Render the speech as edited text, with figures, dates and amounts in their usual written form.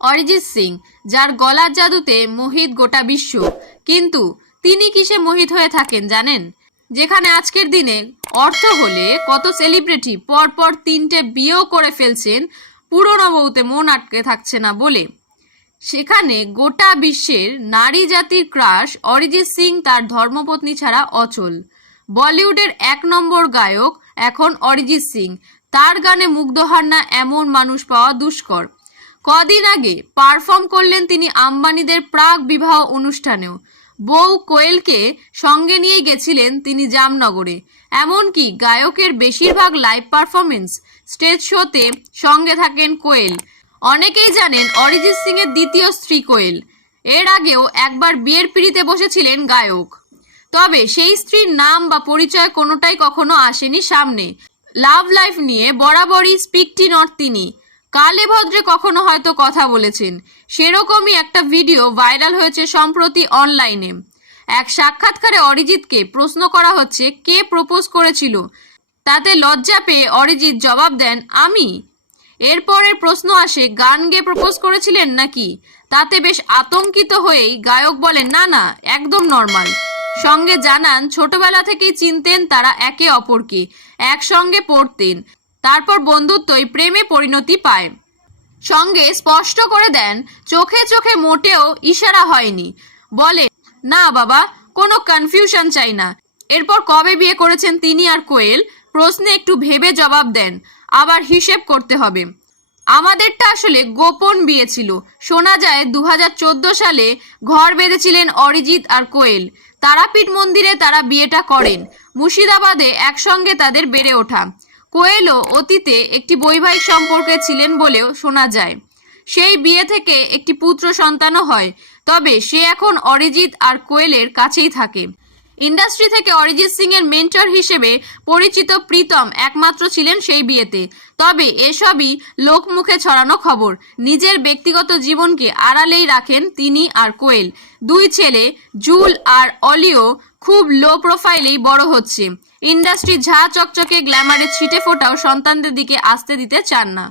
অরিজিৎ সিং, যার গলার জাদুতে মোহিত গোটা বিশ্ব। কিন্তু তিনি কিসে মোহিত হয়ে থাকেন জানেন? যেখানে আজকের দিনে অর্থ হলে কত সেলিব্রিটি পরপর 3টে বিয়েও করে ফেলছেন পুরনো বউতে মন আটকে থাকছে না বলে, সেখানে গোটা বিশ্বের নারী জাতির ক্রাশ অরিজিৎ সিং তার ধর্মপত্নী ছাড়া অচল। বলিউডের 1 নম্বর গায়ক এখন অরিজিৎ সিং। তার গানে মুগ্ধ হন না এমন মানুষ পাওয়া দুষ্কর। কদিন আগে পারফর্ম করলেন তিনি আম্বানিদের প্রাক বিবাহ অনুষ্ঠানেও। বউ কোয়েলকে সঙ্গে নিয়ে গেছিলেন তিনি জামনগরে। এমনকি গায়কের বেশিরভাগ লাইভ পারফরমেন্স, স্টেজ শোতে সঙ্গে থাকেন কোয়েল। অনেকেই জানেন অরিজিৎ সিং এর দ্বিতীয় স্ত্রী কোয়েল। এর আগেও একবার বিয়ের পিঁড়িতে বসেছিলেন গায়ক, তবে সেই স্ত্রীর নাম বা পরিচয় কোনোটাই কখনো আসেনি সামনে। লাভ লাইফ নিয়ে বরাবরই স্পিকটি নট তিনি। কালে ভদ্রে কখনো হয়তো কথা বলেছেন, সেরকমই একটা ভিডিও ভাইরাল হয়েছে সম্প্রতি অনলাইনে। এক সাক্ষাৎকারে অরিজিৎকে প্রশ্ন করা হচ্ছে কে প্রপোজ করেছিল। তাতে লজ্জা পেয়ে অরিজিৎ জবাব দেন, আমি। এরপরের প্রশ্ন আসে, গান গেয়ে প্রপোজ করেছিলেন নাকি? তাতে বেশ আতঙ্কিত হয়েই গায়ক বলেন, না না, একদম নর্মাল। সঙ্গে জানান ছোটবেলা থেকেই চিনতেন তারা একে অপরকে, একসঙ্গে পড়তেন, তারপর বন্ধুত্বই প্রেমে পরিণতি পায়। সঙ্গে স্পষ্ট করে দেন চোখে চোখে মোটেও ইশারা হয়নি। বলে, না বাবা, কোনো কনফিউশন চাই না। এরপর কবে বিয়ে করেছেন তিনি আর কোয়েল প্রশ্নে একটু ভেবে জবাব দেন, আবার হিসেব করতে হবে। আমাদেরটা আসলে গোপন বিয়ে ছিল। শোনা যায় 2014 সালে ঘর বেঁধেছিলেন অরিজিৎ আর কোয়েল। তারাপীঠ মন্দিরে তারা বিয়েটা করেন। মুর্শিদাবাদে একসঙ্গে তাদের বেড়ে ওঠা। কোয়েলও অতীতে একটি বৈবাহিক সম্পর্কে ছিলেন বলেও শোনা যায়। সেই বিয়ে থেকে একটি পুত্র সন্তানও হয়। তবে সে এখন অরিজিৎ আর কোয়েলের কাছেই থাকে। ইন্ডাস্ট্রি থেকে অরিজিৎ সিং এর মেন্টর হিসেবে পরিচিত প্রীতম একমাত্র ছিলেন সেই বিয়েতে। তবে এসবই লোকমুখে ছড়ানো খবর। নিজের ব্যক্তিগত জীবনকে আড়ালেই রাখেন তিনি আর কোয়েল। 2 ছেলে জুল আর অলিও খুব লো প্রোফাইলেই বড় হচ্ছে। ইন্ডাস্ট্রি ঝাঁ চকচকে গ্ল্যামারে ছিটে ফোটাও সন্তানদের দিকে আসতে দিতে চান না।